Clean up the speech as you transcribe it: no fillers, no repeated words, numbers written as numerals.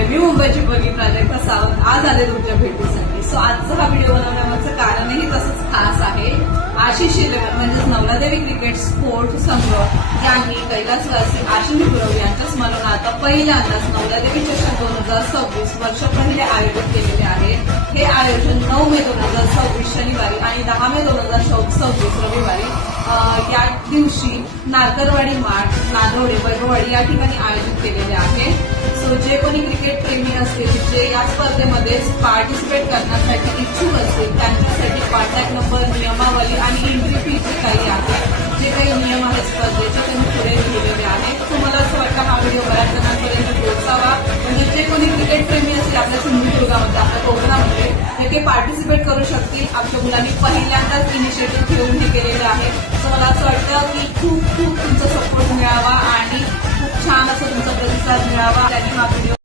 आहे. मी मुंबईची भगिनी प्राजक्ता सावंत आज आले तुमच्या भेटीसाठी. सो आजचा हा व्हिडिओ बनवण्यामागचं कारणही तसंच खास आहे. आशिष इलेव्हन म्हणजेच नवलादेवी क्रिकेट स्पोर्ट संघ यांनी कैलासवासी आशिष गुरव यांच्या स्मरणार्थ पहिल्यांदाच नवलादेवी चषक 2026 वर्ष पहिले आयोजित केलेले आहे. हे आयोजन 9 मे 2026 शनिवारी आणि 10 मे 2026 रविवारी या दिवशी नारकरवाडी माठ, नादवडे, वैभववाडी या ठिकाणी आयोजित केलेले आहे. सो जे कोणी क्रिकेट प्रेमी असतील, जे या स्पर्धेमध्ये पार्टिसिपेट करण्यासाठी इच्छुक असतील त्यांच्यासाठी कॉन्टॅक्ट नंबर, नियमावली आणि एंट्री फी जे काही आहे, जे काही नियम आहेत स्पर्धेचे त्यांनी पुढे लिहिलेले आहेत. तुम्हाला असं वाटतं हा व्हिडिओ बऱ्याच जणांपर्यंत पोहोचावा, म्हणजे जे कोणी क्रिकेट प्रेमी असतील आपल्या सिंधुदुर्गामध्ये, आपल्या कोकणामध्ये, ते पार्टिसिपेट करू शकतील. आमच्या मुलांनी पहिल्यांदाच इनिशिएटिव्ह घेऊन हे केलेलं आहे. सो मला असं वाटतं की खूप तुमचा सपोर्ट मिळावा आणि खूप छान असं तुमचा प्रतिसाद मिळावा. त्यांनी हा व्हिडिओ